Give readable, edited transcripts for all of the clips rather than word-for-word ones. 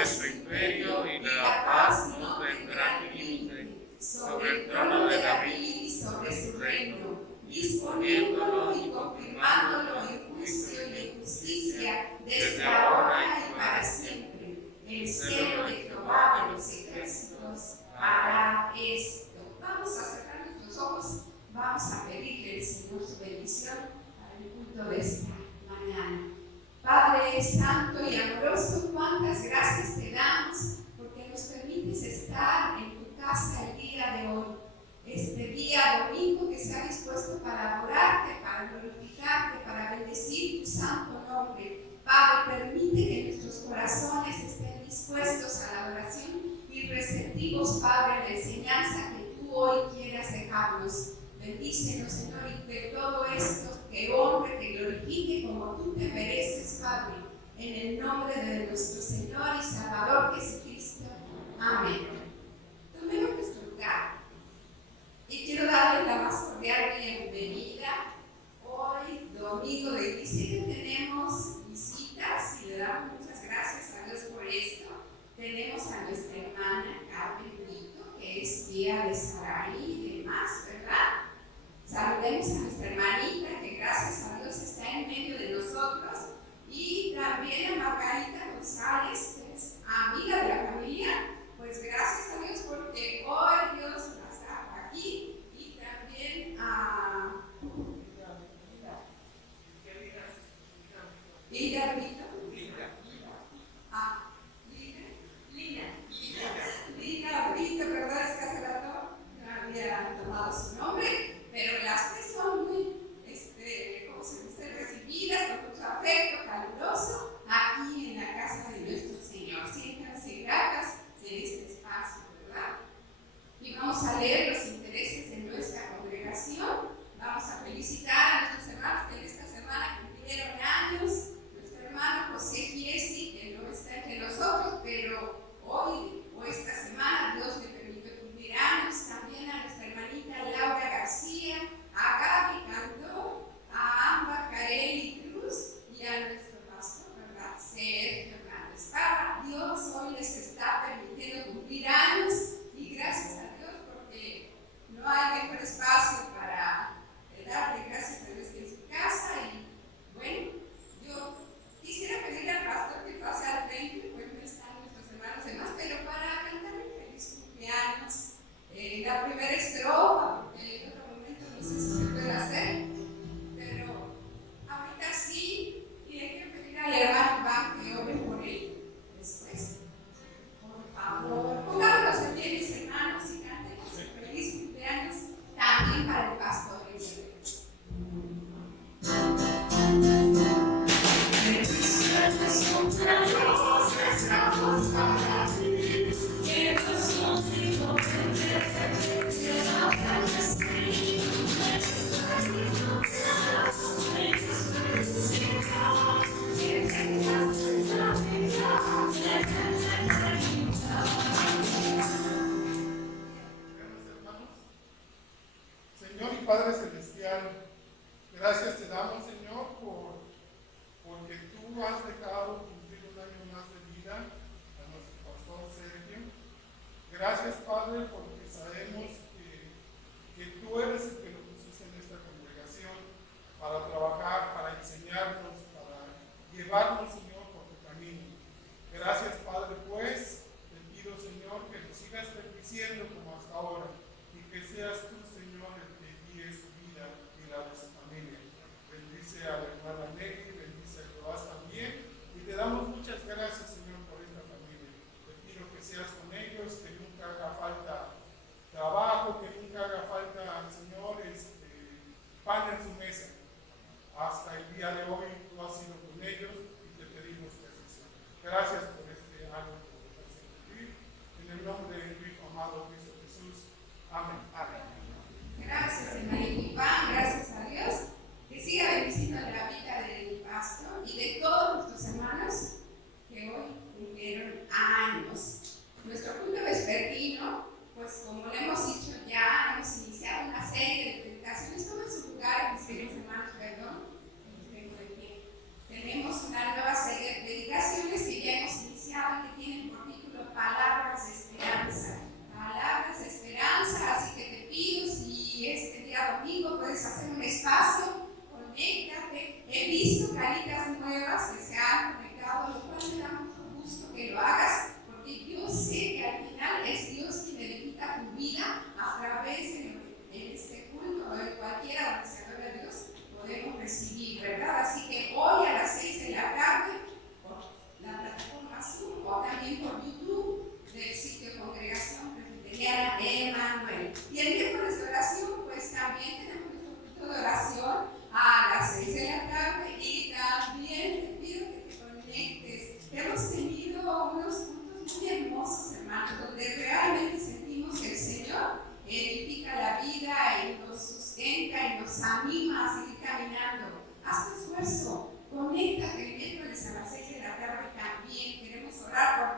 de su imperio y de la paz no tendrán límite, sobre el trono de David y sobre su reino, disponiéndolo y confirmándolo en juicio y en justicia, desde ahora y para siempre. El celo de Jehová de los ejércitos hará esto. Vamos a cerrar nuestros ojos, vamos a pedirle al Señor su bendición para el culto de esta mañana. Padre santo y amoroso, cuántas gracias te damos porque nos permites estar en tu casa el día de hoy, este día domingo que se ha dispuesto para adorarte, para glorificarte, para bendecir tu santo nombre. Padre, permite que nuestros corazones estén dispuestos a la adoración y receptivos, Padre, a la enseñanza que tú hoy quieras dejarnos. Bendícenos, Señor, y de todo esto que honre, que glorifique como tú te mereces, Padre, en el nombre de nuestro Señor y Salvador Jesucristo. Amén. Tomemos nuestro lugar y quiero darles la más cordial bienvenida. Hoy, domingo 27, tenemos visitas y le damos muchas gracias a Dios por esto. Tenemos a nuestra hermana Carmen Brito, que es tía de Saraí y demás, ¿verdad? Saludemos a nuestra hermanita, que gracias a Dios está en medio de nosotros, y también a Margarita González, que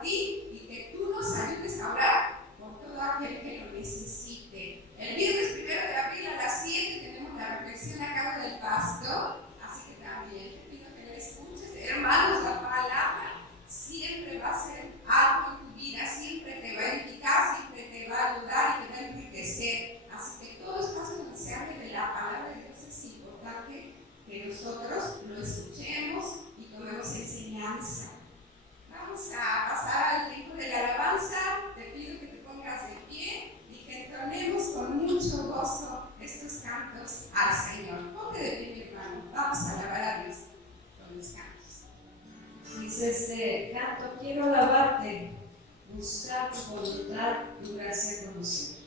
ti y que tú nos ayudes a orar por todo aquel que lo necesite. El viernes 1 de abril a las 7 tenemos la reflexión a cabo del pasto, así que también te pido que le escuches. Hermanos, la palabra siempre va a ser algo en tu vida, siempre te va a edificar, siempre te va a ayudar y te va a enriquecer. Así que todo espacio donde se hable de la palabra de Dios es importante que nosotros lo escuchemos y tomemos enseñanza. Vamos a pasar al tiempo de la alabanza. Te pido que te pongas de pie y que entonemos con mucho gozo estos cantos al Señor. Ponte de pie, mi hermano. Vamos a alabar a Dios con los cantos. Dice este canto: quiero alabarte, buscar tu voluntad, tu gracia conocer.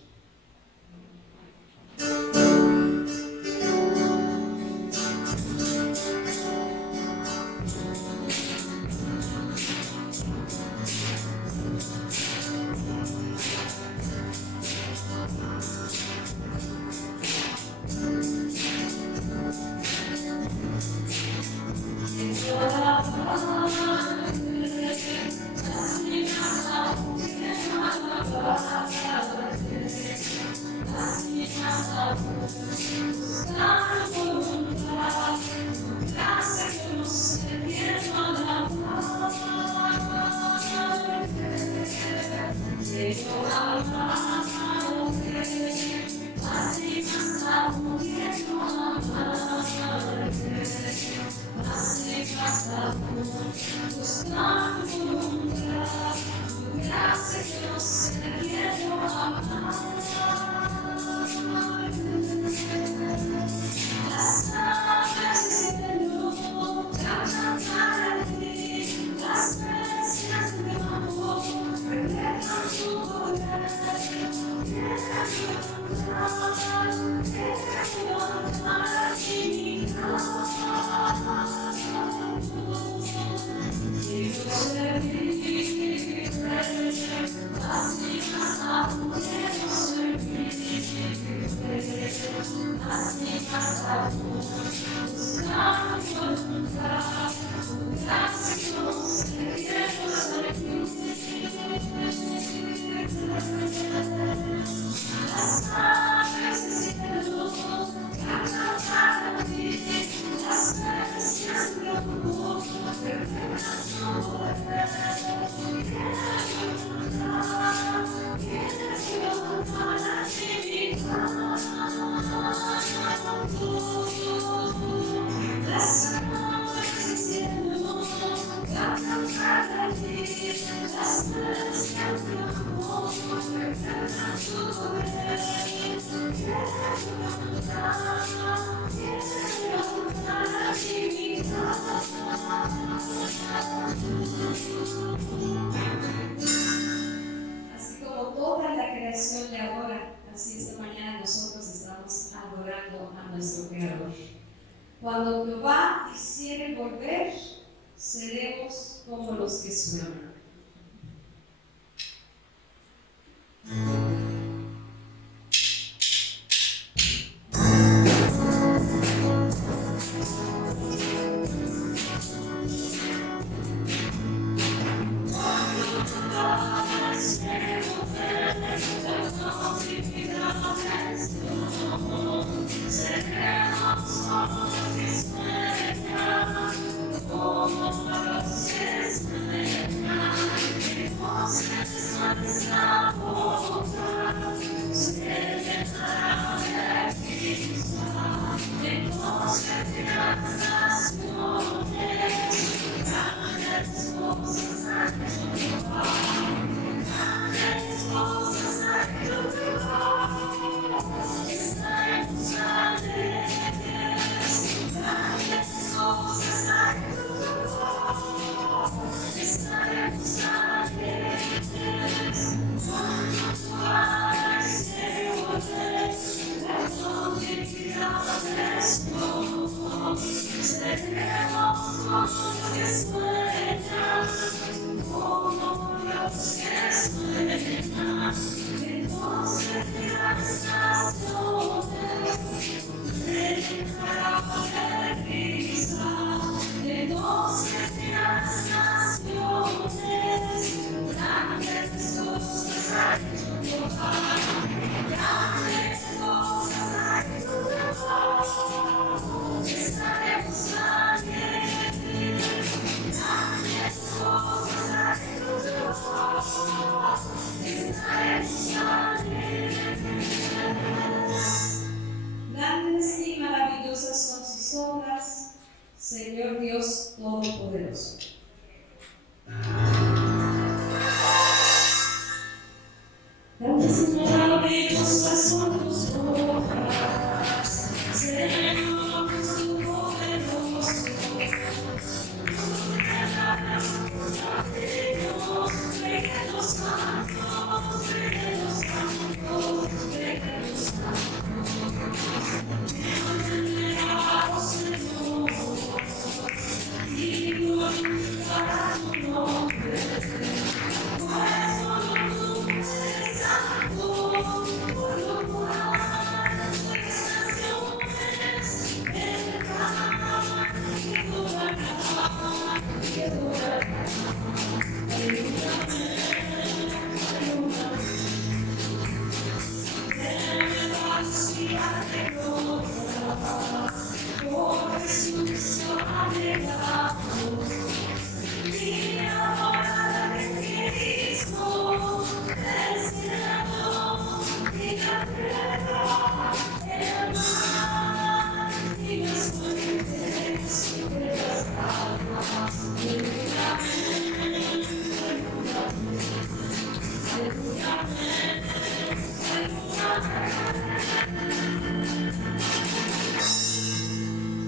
Así como toda la creación le adora, así esta mañana nosotros estamos adorando a nuestro Creador. Cuando Jehová quisiere volver, seremos como los que sueñan. Como los Grandes y maravillosas son sus obras, Señor Dios Todopoderoso. Grandes y maravillosas son tus obras, Señor Dios Todopoderoso. De los santos, de los santos, de los santos.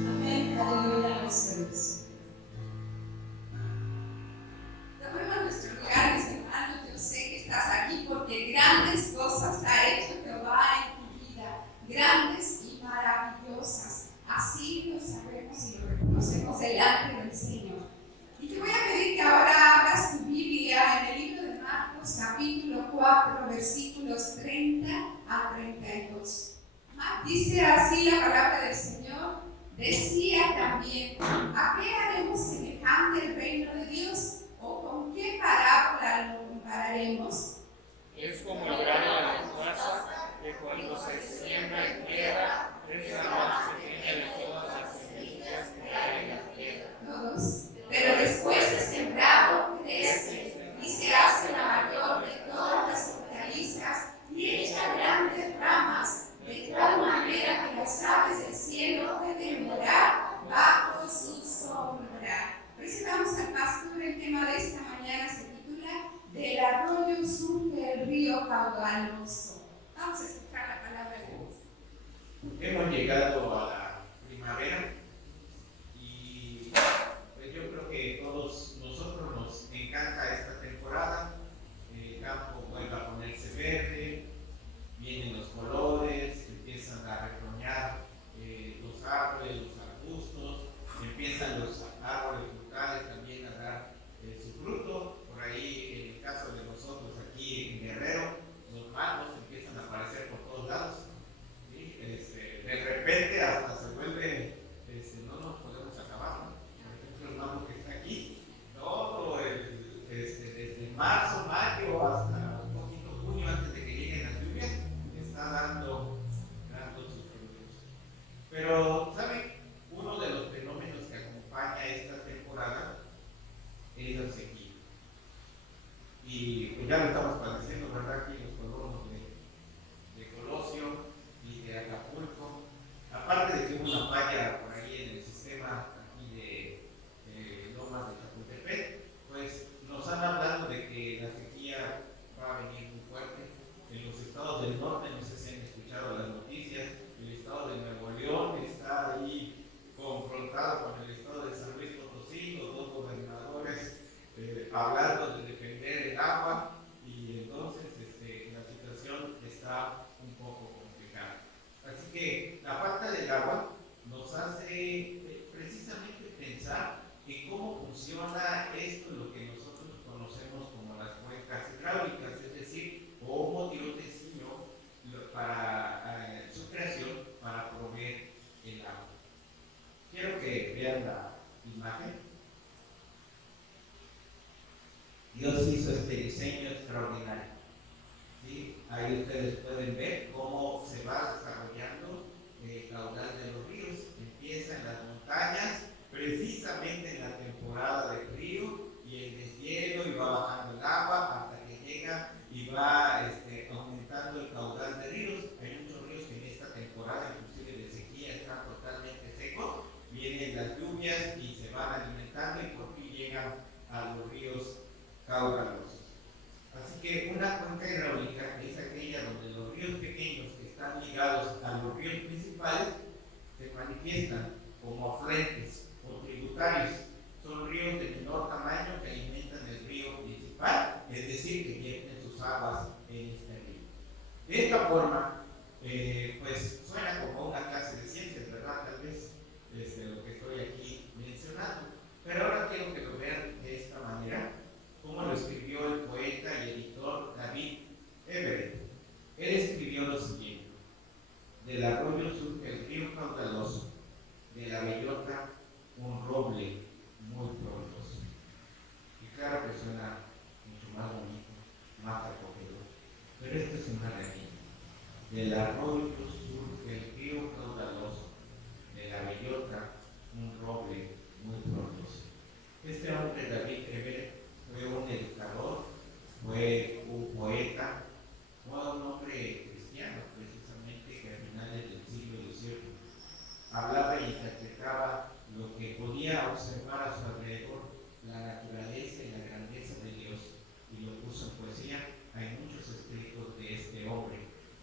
Amén, aleluya, gracias. Tomemos nuestros lugares, hermanos. Yo sé que estás aquí porque grandes cosas ha hecho Jehová en tu vida. Grandes y maravillosas. Así lo sabemos y lo reconocemos delante del Señor. Y te voy a pedir que ahora abras tu Biblia en el libro de Marcos, capítulo 4, versículos 30 a 32. Dice así la palabra del Señor. Decía también: ¿a qué haremos semejante el reino de Dios? ¿O con qué parábola lo compararemos? Es como el grano de mostaza, que cuando se siembra en tierra, es la más pequeña de todas las semillas que hay en la tierra. Todos. Pero después de sembrado, crece y se hace la mayor de todas las hortalizas y echa grandes ramas, de tal manera que las aves del cielo pueden morar bajo su sombra. Presentamos al pastor. El tema de esta mañana se titula Del arroyo surge el río caudaloso. Vamos a escuchar la palabra de Dios. Hemos llegado a la primavera y pues yo creo que todos nosotros nos encanta esta temporada. El campo vuelve a ponerse verde, vienen los colores, empiezan a retoñar los árboles, los arbustos, empiezan los árboles frutales también a dar su fruto. Por ahí, en el caso de nosotros aquí en Guerrero, los mangos empiezan a aparecer por todos lados. ¿Sí? De repente hasta se vuelve, no nos podemos acabar, ¿no? Por ejemplo, el mango que está aquí, todo desde marzo, mayo hasta un poquito junio, antes de que lleguen las lluvias, está dando sus frutos. Pero, ¿saben? Uno de los fenómenos que acompaña esta temporada es la sequía. Y pues ya lo estamos padeciendo, ¿verdad? Aquí los colonos de Colosio y de Acapulco. Aparte de que hubo una falla por ahí en el sistema aquí de Lomas de Chapultepec, pues nos han hablado de que la sequía va a venir muy fuerte. En los estados del norte, no sé si han escuchado las noticias, el estado de Nuevo León está ahí confrontado con el estado de San Luis Potosí, los dos gobernadores hablando de defender el agua, y entonces ustedes pueden ver cómo se va desarrollando el caudal de los ríos. Empieza en las montañas, precisamente en la temporada de frío y el deshielo, y va bajando el agua hasta que llega y va aumentando el caudal de ríos. Hay muchos ríos que en esta temporada, inclusive de sequía, están totalmente secos. Vienen las lluvias y se van alimentando y por fin llegan a los ríos caudalosos. Así que una cuenca hidráulica es aquella donde los ríos pequeños que están ligados a los ríos principales se manifiestan como afluentes o tributarios. Son ríos de menor tamaño que alimentan el río principal, es decir, que vierten sus aguas en este río. De esta forma, pues suena como una clase de ciencias, ¿verdad? Tal vez lo que estoy aquí mencionando. Pero ahora quiero que lo vean de esta manera, como lo escribió el poeta y editor David Everett. Él escribió lo siguiente: del arroyo surge el río caudaloso, de la bellota un roble muy frondoso. Y claro que suena mucho más bonito, más acogedor, pero esto es una realidad. Del arroyo surge el río caudaloso, de la bellota un roble muy frondoso. Este hombre, David Everett, fue un educador, fue un poeta, fue un hombre cristiano, precisamente, que a finales del siglo XVIII hablaba e interpretaba lo que podía observar a su alrededor, la naturaleza y la grandeza de Dios, y lo puso en poesía. Hay muchos escritos de este hombre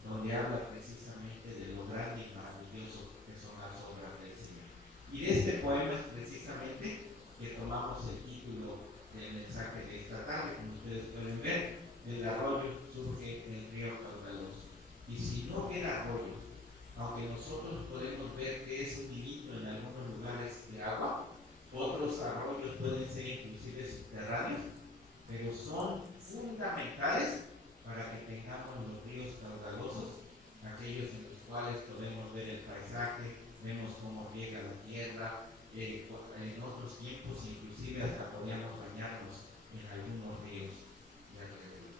donde habla precisamente de lo grande y maravilloso que son las obras del Señor. Y de este poema es precisamente que tomamos el título del mensaje de esta tarde. Como ustedes pueden ver, del arroyo surge el río caudaloso. Y si no hubiera arroyo, aunque nosotros podemos ver que es finito en algunos lugares de agua, otros arroyos pueden ser inclusive subterráneos, pero son fundamentales para que tengamos los ríos caudalosos, aquellos en los cuales podemos ver el paisaje, vemos cómo riega la tierra. En otros tiempos inclusive hasta podíamos bañarnos en algunos ríos de alrededor.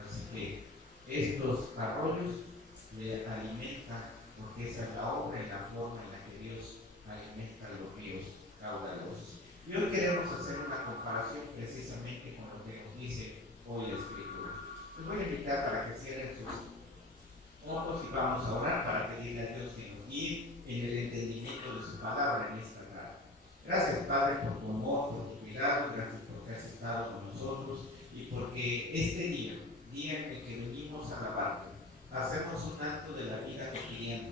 Así que estos arroyos le alimentan, porque esa es la obra y la forma en la que Dios alimenta los ríos caudalosos. Y hoy queremos hacer una comparación precisamente con lo que nos dice hoy la Escritura. Les voy a invitar para que cierren sus ojos y vamos a orar para pedirle a Dios que nos guíe en el entendimiento de su palabra en esta tarde. Gracias, Padre, por tu amor, por tu cuidado, gracias porque has estado con nosotros y porque este día en el que venimos a alabarte, hacemos un acto de la vida cotidiana,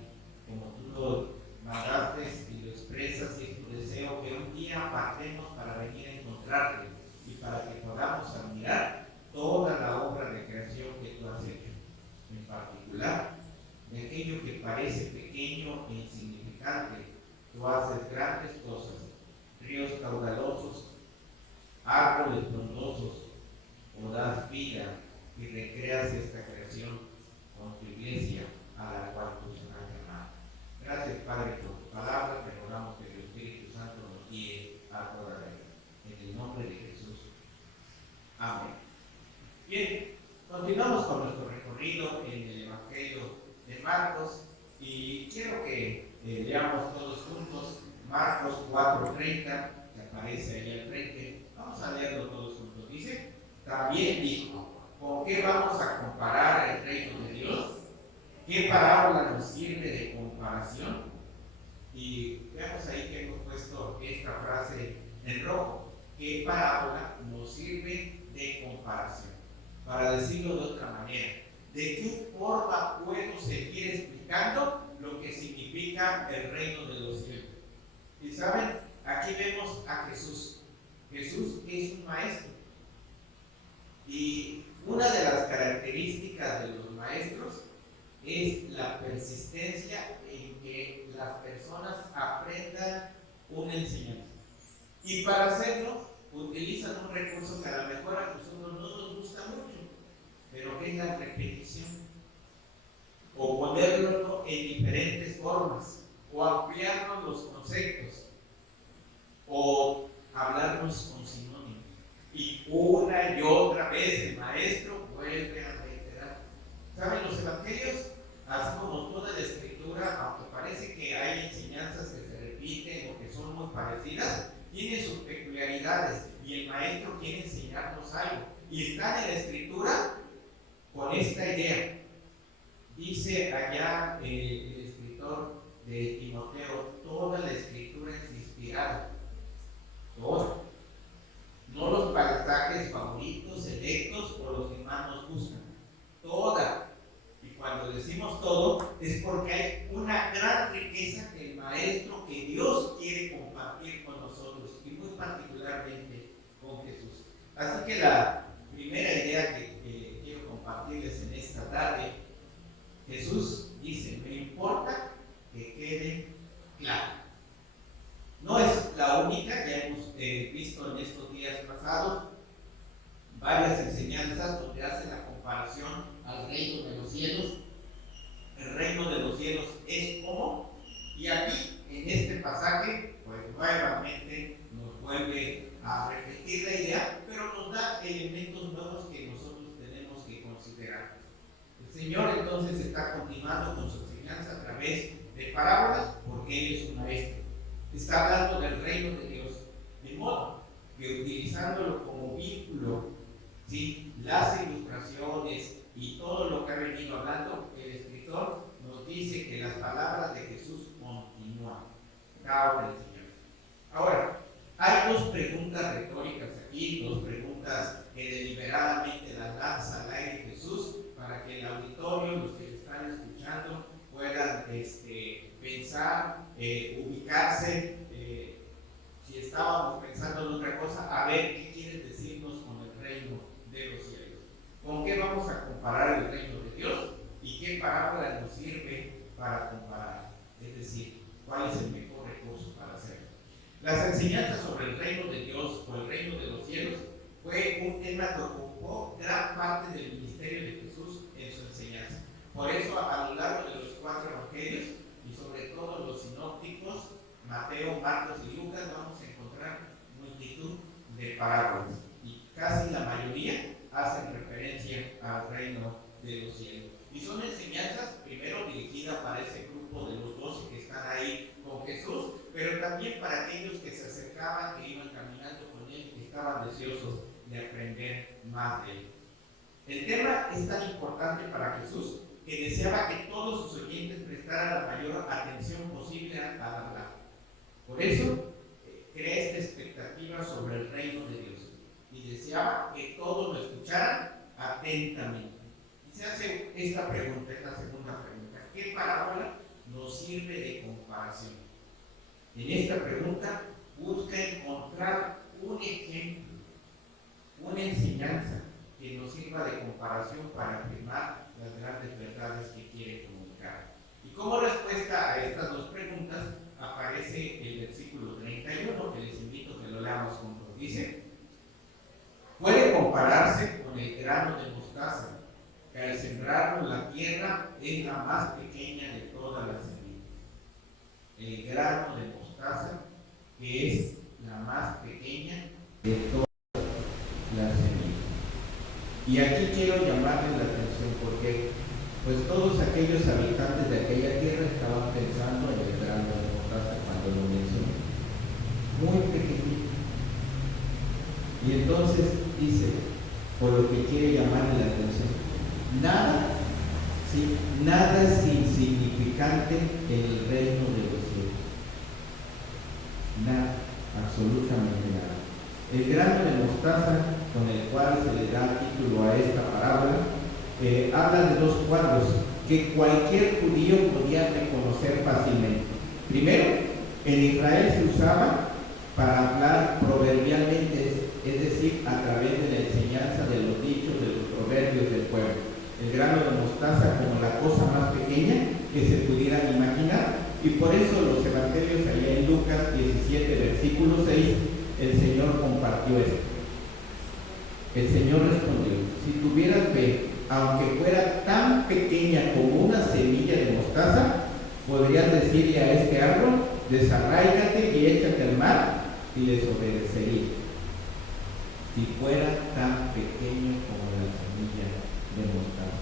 como tú lo mandaste y lo expresas, y es tu deseo que un día partemos para venir a encontrarte y para que podamos admirar toda la obra de creación que tú has hecho, en particular de aquello que parece pequeño e insignificante. Tú haces grandes cosas, ríos caudalosos, árboles frondosos, o das vida y recreas esta creación con tu iglesia a la cual tú se has llamado. Gracias, Padre, por tu palabra. Te rogamos que el Espíritu Santo nos guíe a toda la vida. En el nombre de Jesús. Amén. Bien, continuamos con nuestro recorrido en el Evangelio de Marcos y quiero que leamos todos juntos Marcos 4:30, que aparece ahí al frente. Vamos a leerlo todos juntos. Dice: también dijo, ¿con qué vamos a comparar el reino de Dios? ¿Qué parábola nos sirve de comparación? Y veamos ahí que hemos puesto esta frase en rojo. ¿Qué parábola nos sirve de comparación? Para decirlo de otra manera, ¿de qué forma puedo seguir explicando lo que significa el reino de los cielos? Y saben, aquí vemos a Jesús. Jesús es un maestro. Y una de las características de los maestros es la persistencia en que las personas aprendan una enseñanza. Y para hacerlo, utilizan un recurso que a lo mejor a nosotros no nos gusta mucho, pero que es la repetición. O ponerlo en diferentes formas, o ampliarnos los conceptos, o hablarnos con sinónimos. Y una y otra vez el maestro vuelve a reiterar. ¿Saben? Los evangelios, así como toda la escritura, aunque parece que hay enseñanzas que se repiten o que son muy parecidas, tienen sus peculiaridades y el maestro quiere enseñarnos algo. Y está en la escritura con esta idea. Dice allá el escritor de Timoteo, toda la escritura es inspirada. Toda. No los pasajes favoritos, selectos o los que más nos gustan. Toda. Y cuando decimos todo, es porque hay una gran riqueza que el maestro, que Dios quiere compartir con nosotros, y muy particularmente con Jesús. Así que la primera idea que quiero compartirles en esta tarde, Jesús dice, me importa que quede claro. No es la única, ya hemos visto en estos días pasados varias enseñanzas donde hace la comparación al reino de los cielos. El reino de los cielos es como, y aquí en este pasaje, pues nuevamente nos vuelve a repetir la idea, pero nos da elementos nuevos que nosotros tenemos que considerar. El Señor entonces está continuando con su enseñanza a través de parábolas, porque Él es un maestro. Está hablando del reino de Dios, de modo que utilizándolo como vínculo, ¿sí?, las ilustraciones y todo lo que ha venido hablando, el escritor nos dice que las palabras de Jesús continúan cada enseñanza. Ahora, hay dos preguntas retóricas aquí, dos preguntas que deliberadamente las lanza al aire Jesús para que el auditorio, los que están escuchando, puedan pensar, ubicarse, si estábamos pensando en otra cosa, a ver qué quieres decirnos con el reino de los cielos. ¿Con qué vamos a comparar el reino de Dios? ¿Y qué parábola nos sirve para comparar? Es decir, ¿cuál es el mejor recurso para hacerlo? Las enseñanzas sobre el reino de Dios o el reino de los cielos fue un tema que ocupó gran parte del ministerio de Jesús en su enseñanza. Por eso, a lo largo de los 4 evangelios y sobre todo los sinópticos, Mateo, Marcos y Lucas, vamos a encontrar multitud de parábolas y casi la mayoría hacen referencia al reino de los cielos. Y son enseñanzas primero dirigidas para ese grupo de los 12 que están ahí con Jesús, pero también para aquellos que se acercaban, que iban caminando con Él, que estaban deseosos de aprender más de Él. El tema es tan importante para Jesús que deseaba que todos sus oyentes prestaran la mayor atención posible al hablar. Por eso crea esta expectativa sobre el reino de Dios y deseaba que todos lo escucharan atentamente. Y se hace esta pregunta, esta segunda pregunta: ¿qué parábola nos sirve de comparación? En esta pregunta busca encontrar un ejemplo, una enseñanza que nos sirva de comparación para afirmar las grandes verdades que quiere comunicar. Y como respuesta a estas dos preguntas aparece el versículo 31, que les invito a que lo leamos juntos. Dice: puede compararse con el grano de mostaza, que al sembrarlo en la tierra es la más pequeña de todas las semillas. El grano de mostaza, que es la más pequeña de todas las semillas. Y aquí quiero llamarles la atención porque pues todos aquellos habitantes de aquella tierra estaban pensando en el grano de mostaza cuando lo mencionó, muy pequeñito. Y entonces dice, por lo que quiere llamarle la atención, nada, ¿sí?, nada es insignificante en el reino de los cielos. Nada, absolutamente nada. El grano de mostaza, con el cual se le da título a esta parábola, habla de dos cuadros que cualquier judío podía reconocer fácilmente. Primero, en Israel se usaba para hablar proverbialmente, es decir, a través de la enseñanza de los dichos, de los proverbios del pueblo. El grano de mostaza como la cosa más pequeña que se pudieran imaginar, y por eso los evangelios allá en Lucas 17, versículo 6, el Señor compartió esto. El Señor respondió: si tuvieras fe, aunque fuera tan pequeña como una semilla de mostaza, podrías decirle a este árbol: desarráigate y échate al mar, y les obedecería. Si fuera tan pequeño como la semilla de mostaza.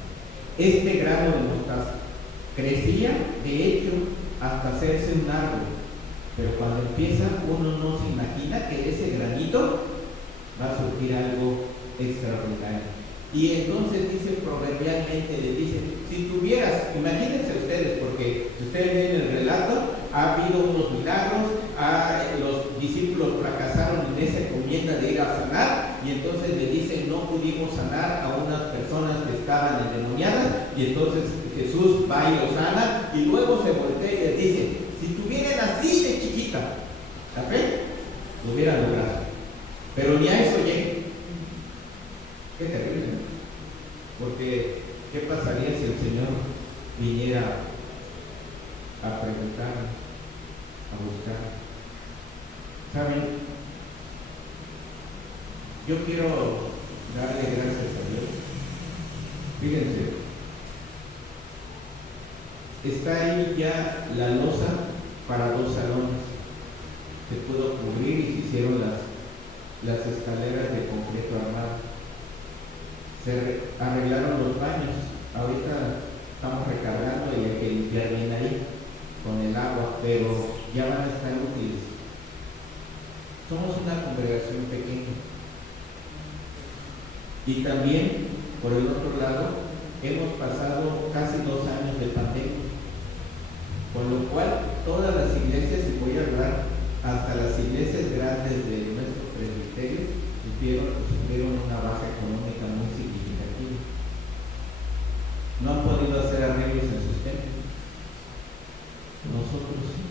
este grano de mostaza. Crecía, de hecho, hasta hacerse un árbol. Pero cuando empieza, uno no se imagina que de ese granito va a surgir algo extraordinario. Y entonces dice proverbialmente, le dice, si tuvieras, imagínense ustedes, porque si ustedes ven el relato, ha habido unos milagros, los discípulos fracasaron en esa encomienda de ir a sanar, y entonces le dicen, no pudimos sanar a unas personas que estaban endemoniadas, y entonces Jesús va y lo sana, y luego se voltea y les dice, si tuvieran así de chiquita la fe, lo hubieran logrado, pero ni a eso llega. Qué terrible, ¿no? Porque ¿qué pasaría si el Señor viniera a preguntar, a buscar? ¿Saben? Yo quiero darle gracias a Dios. Fíjense, está ahí ya la losa para 2 salones. Se pudo cubrir y se hicieron las escaleras de concreto armado. Se arreglaron los baños. Ahorita estamos recargando y hay que limpiar bien ahí con el agua, pero ya van a estar útiles. Somos una congregación pequeña. Y también, por el otro lado, hemos pasado casi 2 años de pandemia, con lo cual todas las iglesias, y voy a hablar hasta las iglesias grandes de nuestro presbiterio, sufrieron una baja económica muy significativa. No han podido hacer arreglos en sus templos. Nosotros sí.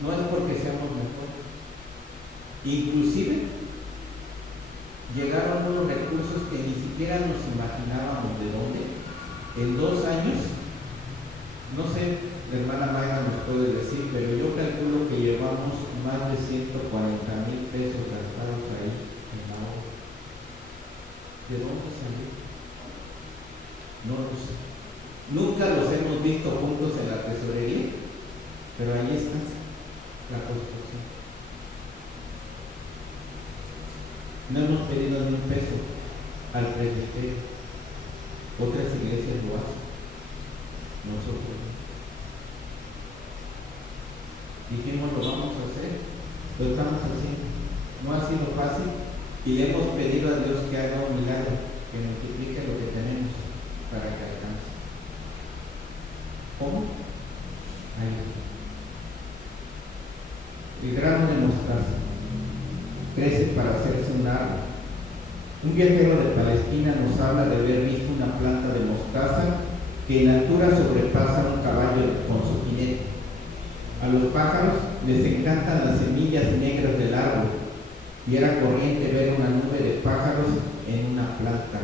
No es porque seamos mejores. Inclusive llegaron unos recursos que ni siquiera nos imaginábamos de dónde. En 2 años, no sé, la hermana Mayra nos puede decir, pero yo calculo que llevamos más de 140,000 pesos gastados ahí en la obra. ¿De dónde salió? No lo sé. Nunca los hemos visto juntos en la tesorería, pero ahí está la construcción. No hemos pedido ni un peso al presbiterio. Otras iglesias lo hacen. Nosotros no. Dijimos, lo vamos a hacer, lo estamos haciendo. No ha sido fácil y le hemos pedido a Dios que haga un milagro, que multiplique lo que tenemos para que alcance. ¿Cómo? Ahí. El grano de mostaza crece para hacerse un árbol. Un viajero de Palestina nos habla de haber visto una planta de mostaza que en altura sobrepasa un caballo con su jinete. A los pájaros les encantan las semillas negras del árbol y era corriente ver una nube de pájaros en una planta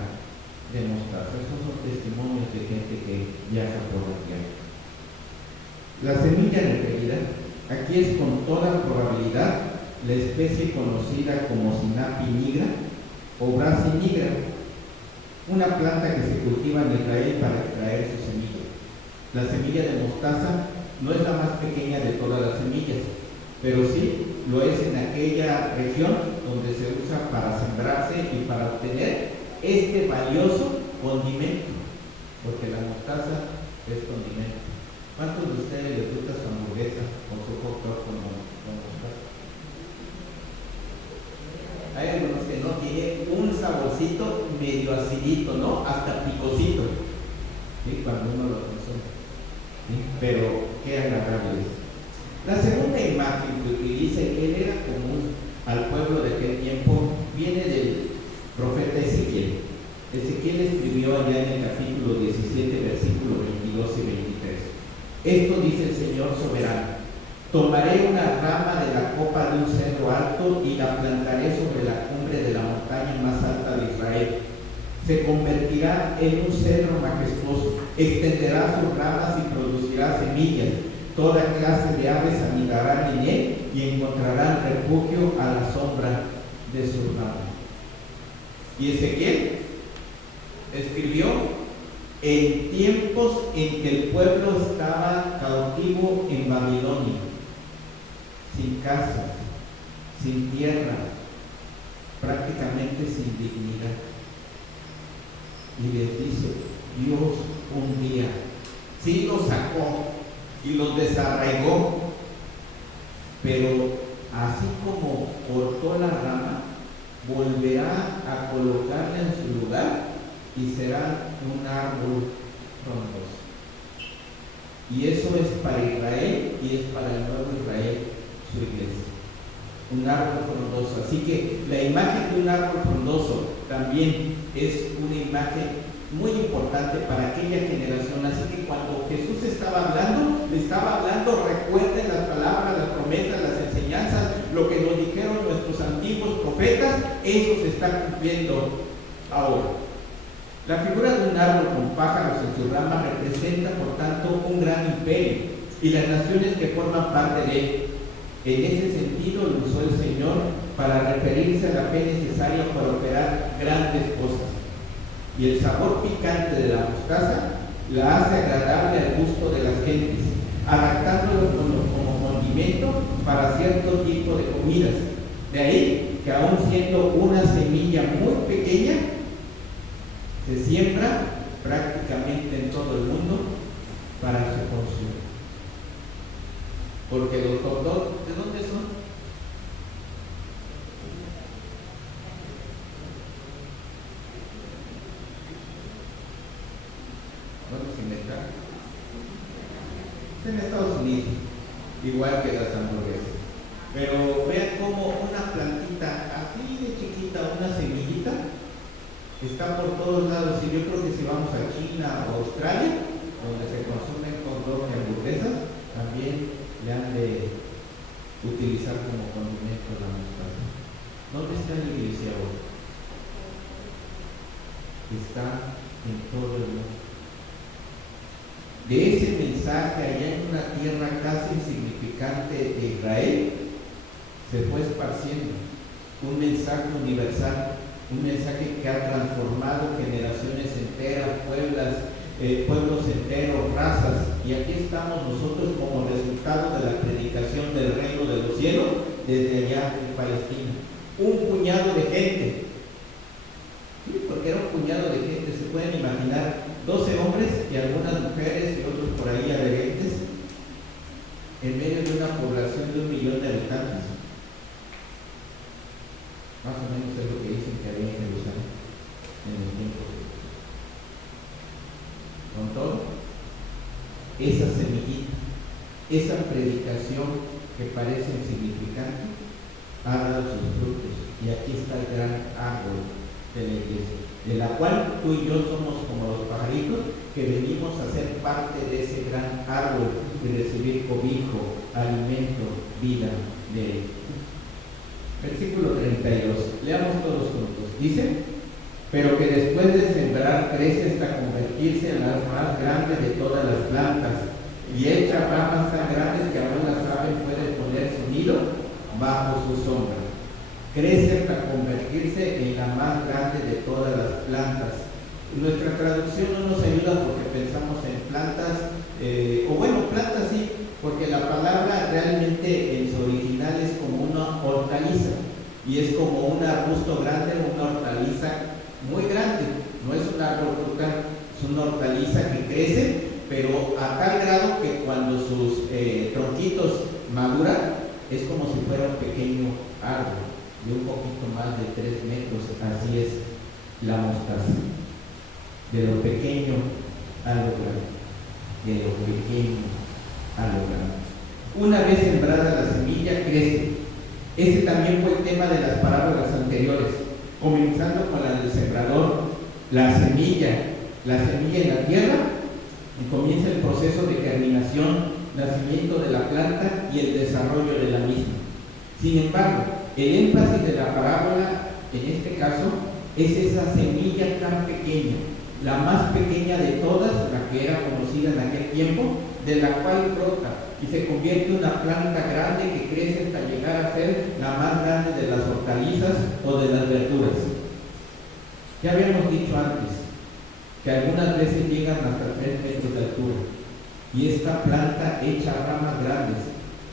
de mostaza. Esos son testimonios de gente que viaja por la tierra. La semilla requerida aquí es con toda probabilidad la especie conocida como Sinapi nigra o Brasi nigra, una planta que se cultiva en Israel para extraer su semilla. La semilla de mostaza no es la más pequeña de todas las semillas, pero sí lo es en aquella región donde se usa para sembrarse y para obtener este valioso condimento, porque la mostaza es condimento. ¿Cuántos de ustedes les gusta su hamburguesa con su hot dog con mostaza? Hay algunos que no tienen un saborcito medio acidito, ¿no? Hasta picosito, ¿sí? Cuando uno lo consume, ¿sí? Pero qué agradable es. La segunda imagen que utiliza y que era común al pueblo de aquel tiempo viene del profeta Ezequiel. Ezequiel escribió allá en el capítulo 17, versículos 22 y 23. Esto dice el Señor soberano: tomaré una rama de la copa de un cedro alto y la plantaré sobre la cumbre de la montaña más alta de Israel. Se convertirá en un cedro majestuoso, extenderá sus ramas y producirá semillas. Toda clase de aves anidarán en él y encontrarán refugio a la sombra de sus ramas. Y Ezequiel escribió en tiempos en que el pueblo estaba cautivo en Babilonia, sin casas, sin tierra, prácticamente sin dignidad. Dios un día sí los sacó y los desarraigó, pero así como cortó la rama, volverá a colocarla en su lugar y será un árbol frondoso. Y eso es para Israel y es para el nuevo Israel, su iglesia. Un árbol frondoso. Así que la imagen de un árbol frondoso también es una imagen muy importante para aquella generación. Así que cuando Jesús estaba hablando, le estaba hablando, recuerden las palabras, las promesas, las enseñanzas, lo que nos dijeron nuestros antiguos profetas, eso se está cumpliendo ahora. La figura de un árbol con pájaros en su rama representa, por tanto, un gran imperio y las naciones que forman parte de él. En ese sentido lo usó el Señor para referirse a la fe necesaria para operar grandes cosas. Y el sabor picante de la mostaza la hace agradable al gusto de las gentes, adaptándolo como condimento para cierto tipo de comidas. De ahí que aún siendo una semilla muy pequeña, se siembra prácticamente en todo el mundo para su consumo. Porque los hot dogs, ¿de dónde son? ¿Dónde se inventaron? En Estados Unidos, igual que las hamburguesas. Pero vean cómo una plantita así de chiquita, una semillita, está por todos lados. Y yo creo que si vamos a China o Australia, donde se consumen hot dogs y hamburguesas, también le han de utilizar como condimento la mostaza. ¿Dónde está la iglesia hoy? Está en todo el mundo. De ese mensaje allá en una tierra casi insignificante de Israel, se fue esparciendo un mensaje universal, un mensaje que ha transformado generaciones enteras, pueblos enteros, razas, y aquí estamos nosotros como resultado de la predicación del reino de los cielos desde allá en Palestina. Un puñado de gente, sí, porque era un puñado de gente, se pueden imaginar 12 hombres y algunas mujeres y otros por ahí alegres en medio de una población de 1 millón de habitantes. Más o menos es lo que dicen que había en Jerusalén en el tiempo de Jesús. Con todo, esa semillita, esa predicación que parece insignificante, ha dado sus frutos. Y aquí está el gran árbol de la iglesia, de la cual tú y yo somos como los pajaritos que venimos a ser parte de ese gran árbol y recibir cobijo, alimento, vida de él. Versículo 32, leamos todos juntos. Dice: pero que después de sembrar crece hasta convertirse en la más grande de todas las plantas y echa ramas tan grandes que aún las aves pueden poner su nido bajo su sombra. Crece hasta convertirse en la más grande de todas las plantas. Nuestra traducción no nos ayuda porque pensamos en plantas, plantas sí, porque la palabra realmente en su original es como una hortaliza y es como un arbusto grande, una hortaliza muy grande, no es un árbol frutal, es una hortaliza que crece, pero a tal grado que cuando sus tronquitos maduran, es como si fuera un pequeño árbol de un poquito más de 3 metros. Así es la mostaza, de lo pequeño a lo grande, de lo pequeño a lo grande. Una vez sembrada la semilla, crece. Ese también fue el tema de las parábolas anteriores, comenzando con la del sembrador, la semilla en la tierra, y comienza el proceso de germinación, nacimiento de la planta y el desarrollo de la misma. Sin embargo, el énfasis de la parábola, en este caso, es esa semilla tan pequeña, la más pequeña de todas, la que era conocida en aquel tiempo, de la cual brota y se convierte en una planta grande que crece hasta llegar a ser la más grande de las hortalizas o de las verduras. Ya habíamos dicho antes que algunas veces llegan hasta 3 metros de altura, y esta planta echa ramas grandes,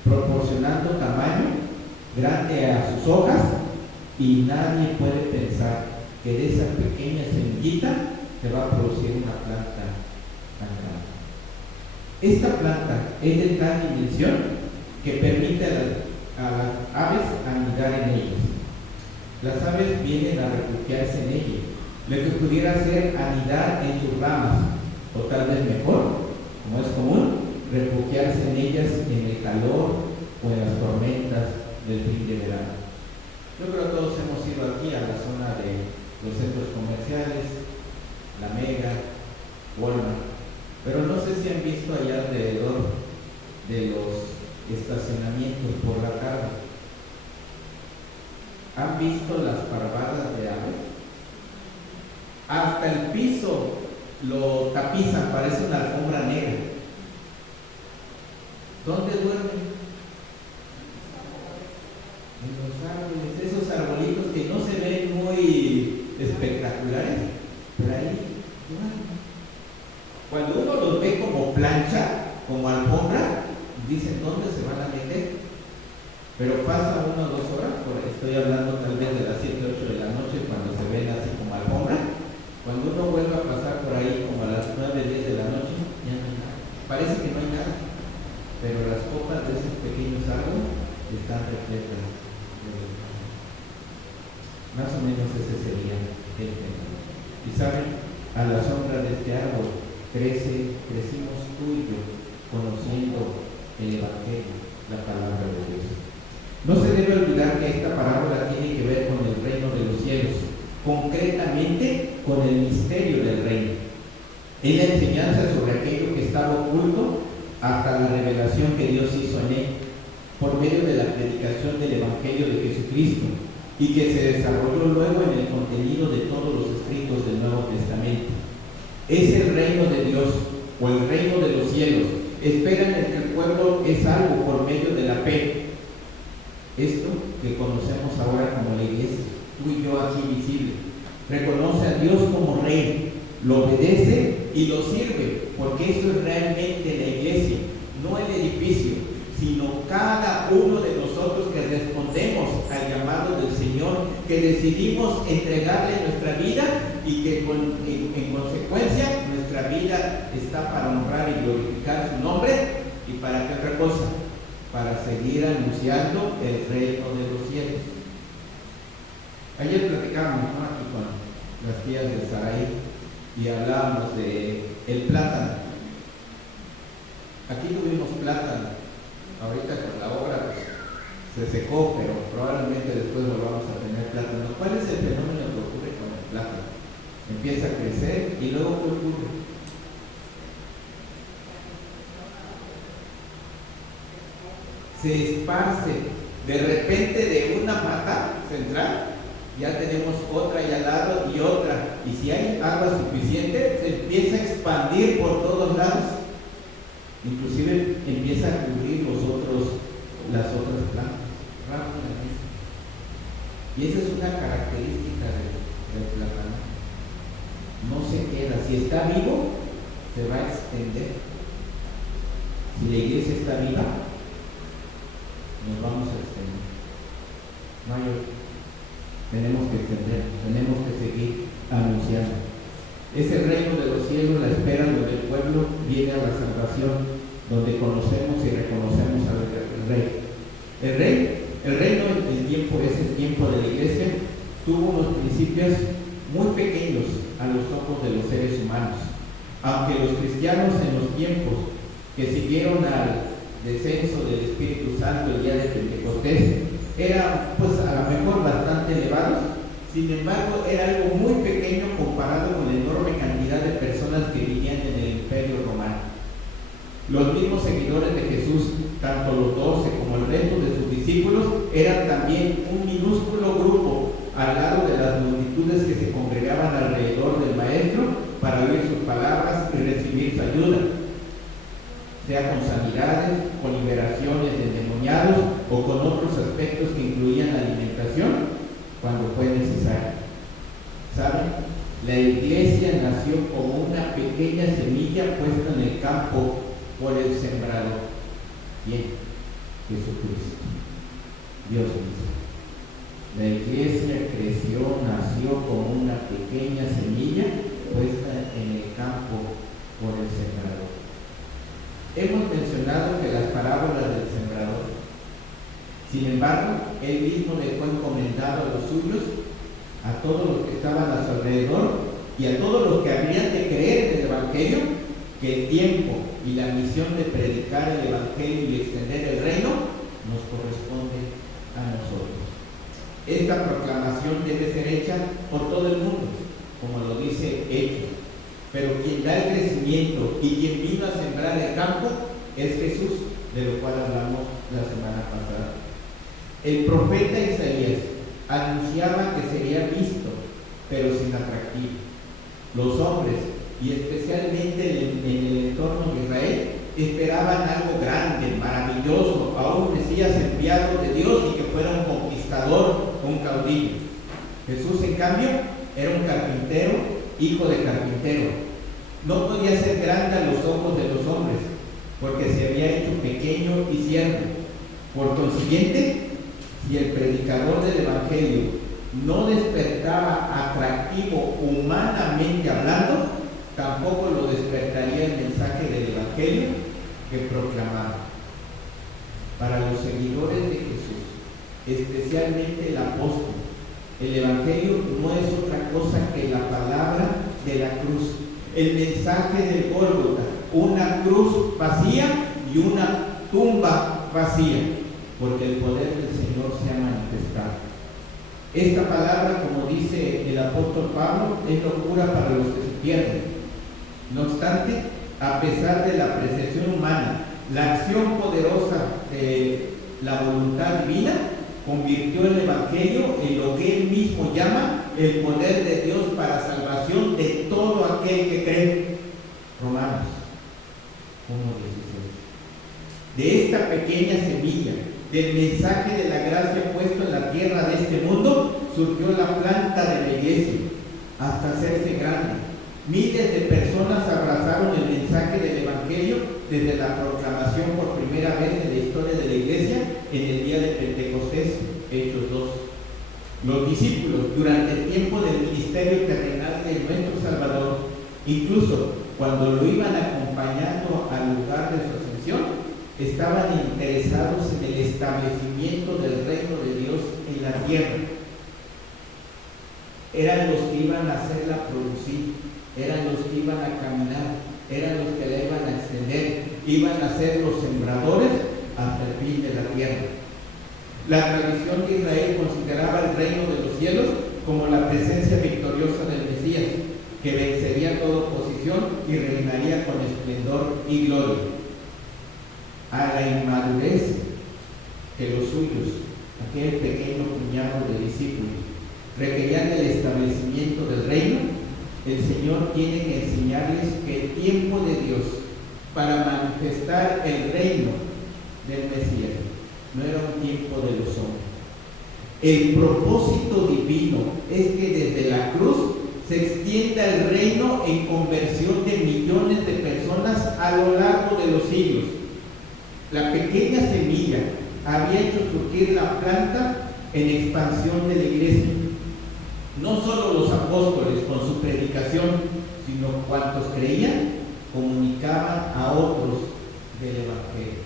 proporcionando tamaño grande a sus hojas, y nadie puede pensar que de esa pequeña semillita se va a producir una planta tan grande. Esta planta es de tal dimensión que permite a las aves anidar en ellas. Las aves vienen a refugiarse en ella, lo que pudiera ser anidar en sus ramas, o tal vez mejor, como es común, refugiarse en ellas en el calor o en las tormentas del fin de verano. Yo creo que todos hemos ido aquí a la zona de los centros comerciales, la Mega, Walmart, pero no sé si han visto allá alrededor de los estacionamientos por la tarde. ¿Han visto las parvadas de aves? Hasta el piso lo tapizan, parece una alfombra negra. ¿Dónde duermen? En los árboles, esos arbolitos que no se ven muy espectaculares, pero ahí duermen. Cuando uno los ve como plancha, como alfombra, dicen dónde se van a meter. Pero pasa 1 o 2 horas, estoy hablando tal vez de las 7 o 8 de la noche, cuando se ven así como alfombra. Cuando uno vuelve a pasar por ahí como a las 9 o 10 de la noche, ya no hay nada. Parece que no hay nada, pero las copas de esos pequeños árboles están repletas. Más o menos ese sería el tema. Y saben, a la sombra de este árbol crecimos tú y yo, conociendo el Evangelio, la palabra de Dios. No se debe olvidar que esta parábola tiene que ver con el reino de los cielos, concretamente con el misterio del reino. Es la enseñanza sobre aquello que estaba oculto hasta la revelación que Dios hizo en él, por medio de la predicación del Evangelio de Jesucristo, y que se desarrolló luego en el contenido de todos los escritos del Nuevo Testamento. Es el reino de Dios, o el reino de los cielos. Esperan en que el pueblo es algo por medio de la fe. Esto que conocemos ahora como la iglesia, tú y yo aquí visible, reconoce a Dios como rey, lo obedece y lo sirve, porque esto es realmente la iglesia, no el edificio, sino cada uno de nosotros que respondemos al llamado del Señor, que decidimos entregarle nuestra vida y que en consecuencia nuestra vida está para honrar y glorificar su nombre. ¿Y para qué otra cosa? Para seguir anunciando el reino de los cielos. Ayer platicábamos, ¿no?, aquí con las tías de Sarai y hablábamos de el plátano. Aquí tuvimos plátano. Ahorita con la obra pues, se secó, pero probablemente después volvamos a tener plátano. ¿Cuál es el fenómeno que ocurre con el plátano? Empieza a crecer y luego ¿qué ocurre? Se esparce. De repente de una mata central ya tenemos otra y al lado y otra. Y si hay agua suficiente, se empieza a expandir por todos lados. Inclusive empieza a cubrir las otras plantas rápidamente. Y esa es una característica del plátano. No se queda. Si está vivo, se va a extender. Si la iglesia está viva, nos vamos a extender. No hay otro. Tenemos que extender, tenemos que seguir anunciando. Es el reino de los cielos, la espera donde el pueblo viene a la salvación, donde conocemos y reconocemos al Rey. El reino, el tiempo, ese tiempo de la iglesia, tuvo unos principios muy pequeños a los ojos de los seres humanos. Aunque los cristianos en los tiempos que siguieron al descenso del Espíritu Santo el día de Pentecostés eran pues a lo mejor bastante elevados, sin embargo era algo muy pequeño comparado con la enorme cantidad de personas que vivían en el Imperio Romano. Los mismos seguidores de Jesús, tanto los 12 como el resto de sus discípulos, eran también un minúsculo grupo al lado de las multitudes que se congregaban alrededor del Maestro para oír sus palabras y recibir su ayuda, sea con sanidades, con liberaciones de endemoniados o con otros aspectos que incluían la alimentación cuando fue necesario. ¿Saben? La iglesia nació como una pequeña semilla puesta en el campo por el sembrador. Bien, Jesucristo, Dios mismo. La iglesia creció, nació como una pequeña semilla puesta en el campo por el sembrador. Hemos mencionado que las parábolas del sembrador. Sin embargo, él mismo dejó encomendado a los suyos, a todos los que estaban a su alrededor y a todos los que habrían de creer en el Evangelio, que el tiempo y la misión de predicar el Evangelio y extender el reino nos corresponde a nosotros. Esta proclamación debe ser hecha por todo el mundo, como lo dice Hechos. Pero quien da el crecimiento y quien vino a sembrar el campo es Jesús, de lo cual hablamos la semana pasada. El profeta Isaías anunciaba que sería visto, pero sin atractivo. Los hombres, y especialmente en el entorno de Israel, esperaban algo grande, maravilloso, a un Mesías enviado de Dios y que fuera un conquistador, un caudillo. Jesús, en cambio, era un carpintero, hijo de carpintero. No podía ser grande a los ojos de los hombres, porque se había hecho pequeño y siervo. Por consiguiente, si el predicador del Evangelio no despertaba atractivo humanamente hablando, tampoco lo despertaría el mensaje del Evangelio que proclamaba. Para los seguidores de Jesús, especialmente el apóstol, el Evangelio no es otra cosa que la palabra de la cruz, el mensaje del Gólgota, una cruz vacía y una tumba vacía, porque el poder del Señor se ha manifestado. Esta palabra, como dice el apóstol Pablo, es locura para los que se pierden. No obstante, a pesar de la apreciación humana, la acción poderosa de la voluntad divina convirtió el Evangelio en lo que él mismo llama el poder de Dios para salvación de todo aquel que cree. Romanos 1:16. De esta pequeña semilla, del mensaje de la gracia puesto en la tierra de este mundo, surgió la planta de la iglesia, hasta hacerse grande. Miles de personas abrazaron el mensaje del Evangelio desde la proclamación por primera vez en la historia de la iglesia en el día de Pentecostés, Hechos 2. Los discípulos, durante el tiempo del ministerio terrenal de nuestro Salvador, incluso cuando lo iban acompañando al lugar de su ascensión, estaban interesados en el establecimiento del reino de Dios en la tierra. Eran los que iban a hacerla producir, eran los que iban a caminar, eran los que la iban a extender, iban a ser los sembradores hasta el fin de la tierra. La tradición de Israel consideraba el reino de los cielos como la presencia victoriosa del Mesías, que vencería toda oposición y reinaría con esplendor y gloria. A la inmadurez que los suyos, aquel pequeño puñado de discípulos, requerían del establecimiento del reino, el Señor tiene que enseñarles que el tiempo de Dios para manifestar el reino del Mesías no era un tiempo de los hombres. El propósito divino es que desde la cruz se extienda el reino en conversión de millones de personas a lo largo de los siglos. La pequeña semilla había hecho surgir la planta en expansión de la iglesia. No solo los apóstoles con su predicación, sino cuantos creían, comunicaban a otros del Evangelio.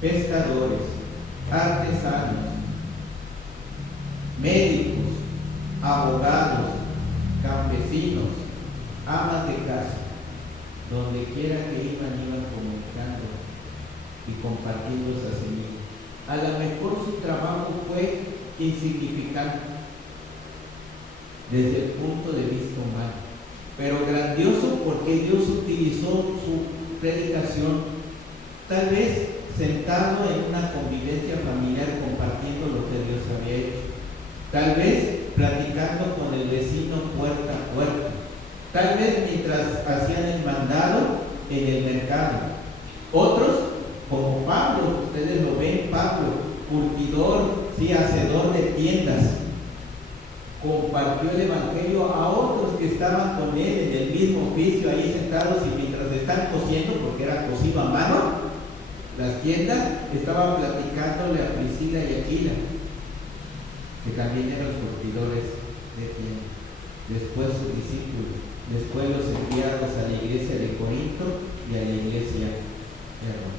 Pescadores, artesanos, médicos, abogados, campesinos, amas de casa, donde quiera que iban comunicando y compartiendo esa semilla. A lo mejor su trabajo fue insignificante desde el punto de vista humano, pero grandioso porque Dios utilizó su predicación, tal vez sentado en una convivencia familiar compartiendo lo que Dios había hecho, tal vez platicando con el vecino puerta a puerta, tal vez mientras hacían el mandado en el mercado. Otros, como Pablo, ustedes lo ven, Pablo, curtidor, sí, hacedor de tiendas, compartió el Evangelio a otros que estaban con él en el mismo oficio, ahí sentados, y mientras están cosiendo, porque era cosido a mano, las tiendas, estaban platicándole a Priscila y Aquila, que también eran curtidores de tiendas. después sus discípulos, después los enviados a la iglesia de Corinto y a la iglesia de Roma.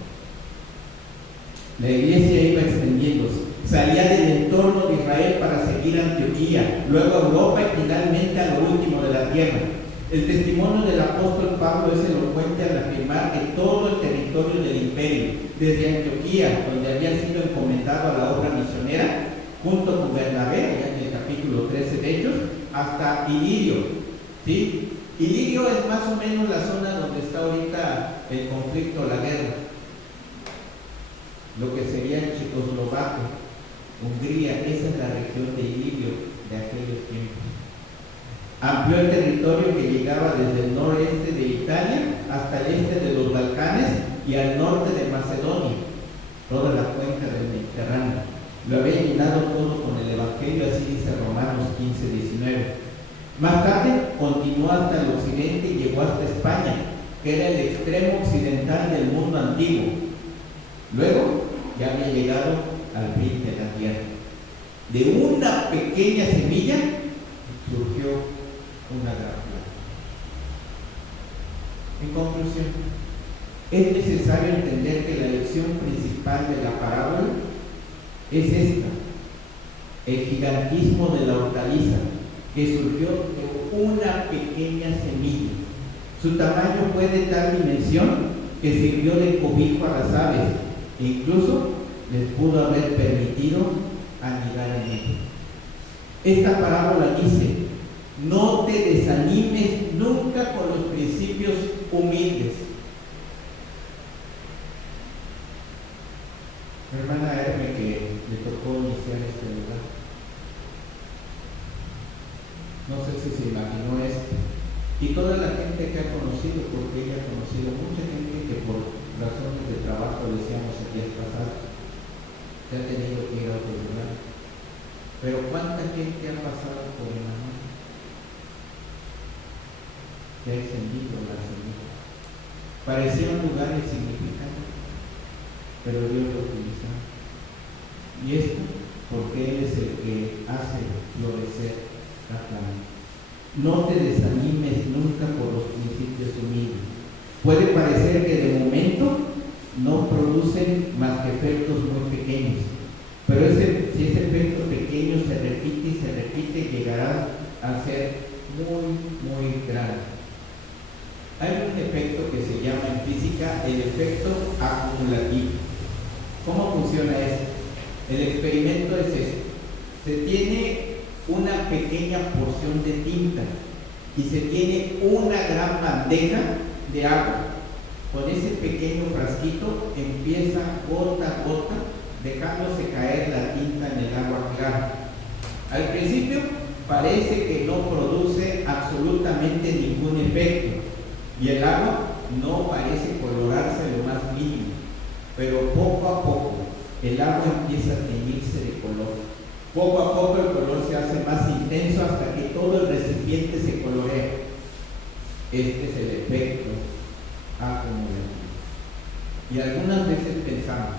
La iglesia iba extendiéndose, salía del entorno de Israel para seguir a Antioquía, luego a Europa y finalmente a lo último de la tierra. El testimonio del apóstol Pablo es elocuente al afirmar que todo el territorio del imperio, desde Antioquía, donde había sido encomendado a la obra misionera, junto con Bernabé, en el capítulo 13 de Hechos, hasta Ilirio, ¿sí? Ilirio es más o menos la zona donde está ahorita el conflicto, la guerra, lo que sería Checoslovaquia, Hungría. Esa es la región de Ilirio de aquellos tiempos. Amplió el territorio que llegaba desde el noreste de Italia hasta el este de los Balcanes y al norte de Macedonia, toda la cuenca del Mediterráneo. Lo había llenado todo con el Evangelio, así dice Romanos 15:19. Más tarde continuó hasta el occidente y llegó hasta España, que era el extremo occidental del mundo antiguo. Luego ya había llegado al fin de la tierra. De una pequeña semilla surgió una gran planta. En conclusión, es necesario entender que la lección principal de la parábola es esta: el gigantismo de la hortaliza que surgió de una pequeña semilla. Su tamaño fue de tal dimensión que sirvió de cobijo a las aves e incluso les pudo haber permitido anidar en ella. Esta parábola dice: no te desanimes nunca con los principios humildes. Mi hermana Herme, que le tocó iniciar este lugar, no sé si se imaginó esto, y toda la gente que ha conocido, porque ella ha conocido mucha gente que por razones de trabajo, decíamos el día pasado, se ha tenido que ir a otro lugar. Pero ¿cuánta gente ha pasado por el amor? Que ha extendido la semilla. Parecían lugares insignificantes, pero Dios lo utiliza. Y esto porque Él es el que hace florecer la planta. No te desanimes nunca por los principios humildes. Puede parecer que de momento no producen más que efectos muy pequeños, pero si ese efecto pequeño se repite y se repite, llegará a ser muy, muy grande. Hay un efecto que se llama en física el efecto acumulativo. ¿Cómo funciona eso? El experimento es este: se tiene una pequeña porción de tinta y se tiene una gran bandeja de agua. Con ese pequeño frasquito empieza gota a gota, dejándose caer la tinta en el agua clara. Al principio parece que no produce absolutamente ningún efecto y el agua no parece colorarse lo más mínimo, pero poco a poco el agua empieza a teñirse de color. Poco a poco el color se hace más intenso hasta que todo el recipiente se colorea. Este es el efecto acumulativo. Y algunas veces pensamos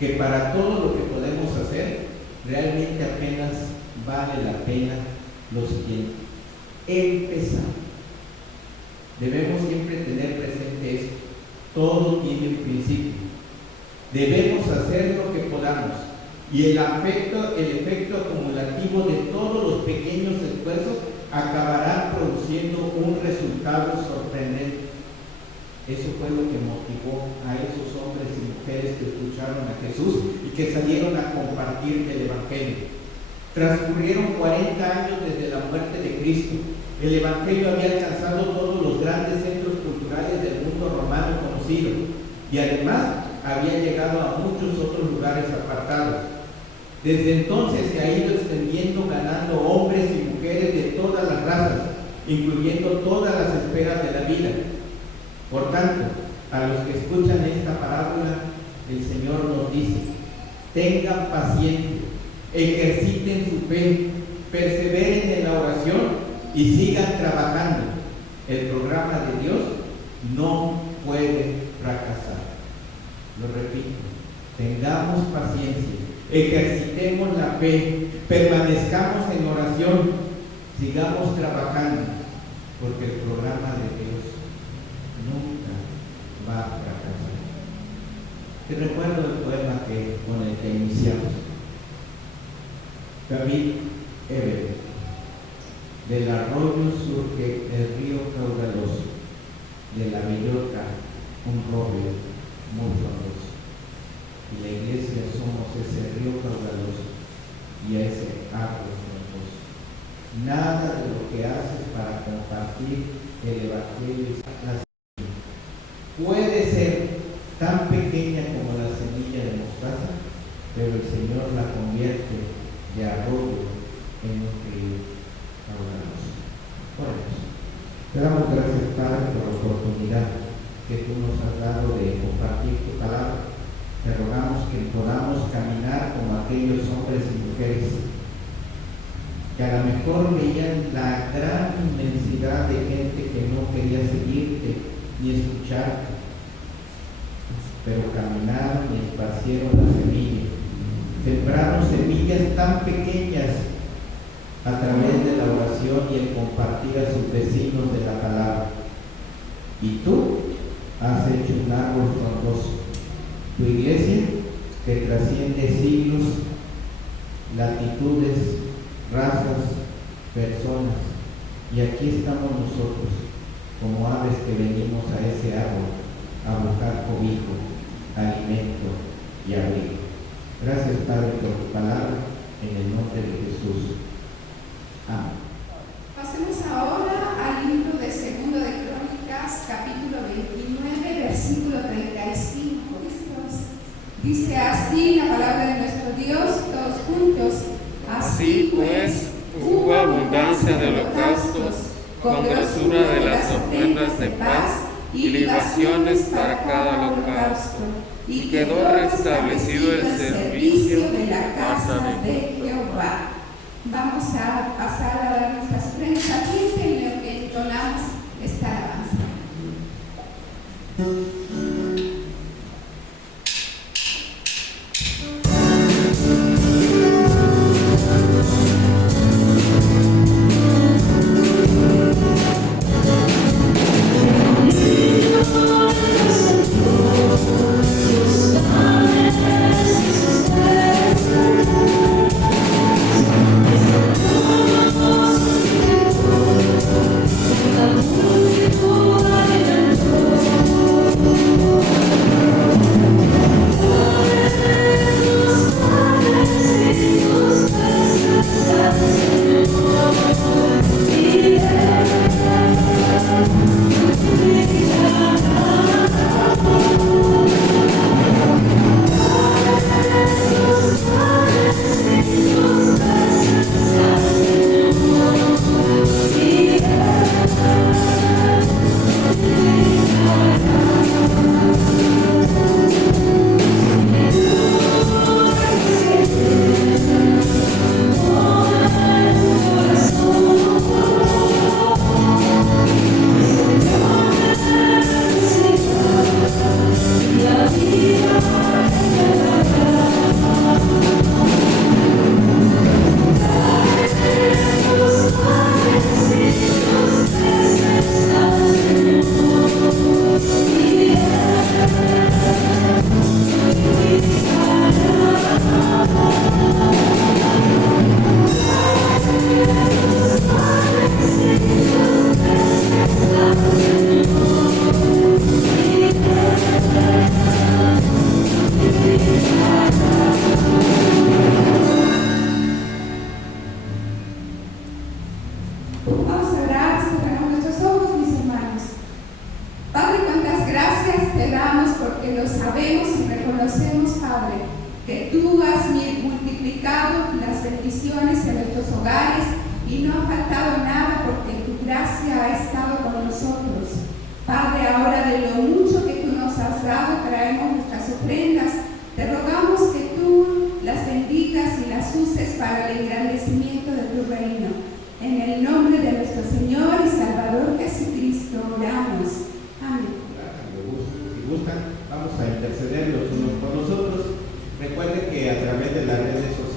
que para todo lo que podemos hacer, realmente apenas vale la pena lo siguiente: empezar. Debemos siempre tener presente esto: todo tiene un principio. Debemos hacer lo que podamos, y el efecto acumulativo de todos los pequeños esfuerzos acabará produciendo un resultado sorprendente. Eso fue lo que motivó a esos hombres y mujeres que escucharon a Jesús y que salieron a compartir el Evangelio. Transcurrieron 40 años desde la muerte de Cristo. El Evangelio había alcanzado todos los grandes centros culturales del mundo romano conocido, y además había llegado a muchos otros lugares apartados. Desde entonces se ha ido extendiendo, ganando hombres y mujeres de todas las razas, incluyendo todas las esferas de la vida. Por tanto, a los que escuchan esta parábola, el Señor nos dice: tengan paciencia, ejerciten su fe, perseveren en la oración y sigan trabajando. El programa de Dios no puede fracasar. Lo repito: tengamos paciencia, ejercitemos la fe, permanezcamos en oración, Sigamos trabajando, porque el programa de Dios nunca va a fracasar. Te recuerdo el poema con el que iniciamos. David Everett. Del arroyo surge el río caudaloso, de la bellota un roble muy famoso. Y la iglesia somos ese río caudaloso y ese árbol frondoso. Nada de lo que haces para compartir el evangelio puede ser tan pequeña como la semilla de mostaza, pero el Señor la convierte de arroyo en un río caudaloso. Oremos. Te damos gracias, Padre, por la oportunidad que tú nos has dado de compartir tu palabra. Te rogamos que podamos caminar como aquellos hombres y mujeres que a lo mejor veían la gran inmensidad de gente que no quería seguirte ni escucharte, pero caminaron y esparcieron la semilla, sembraron semillas tan pequeñas a través de la oración y el compartir a sus vecinos de la palabra. Y tú has hecho un árbol frondoso. Tu iglesia que trasciende siglos, latitudes, razas, personas. Y aquí estamos nosotros, como aves que venimos a ese árbol a buscar cobijo, alimento y abrigo. Gracias, Padre, por tu palabra, en el nombre de Jesús. Amén. Pasemos ahora al libro de 2 de Crónicas, capítulo 29, versículo 35. Dice así la palabra de nuestro Dios, todos juntos. Así pues, hubo abundancia de holocaustos, con grosura de las ofrendas de paz y libaciones para cada holocausto, y quedó restablecido el servicio de la casa de Jehová. Vamos a pasar a dar nuestras ofrendas al tiempo en lo que entonamos esta alabanza.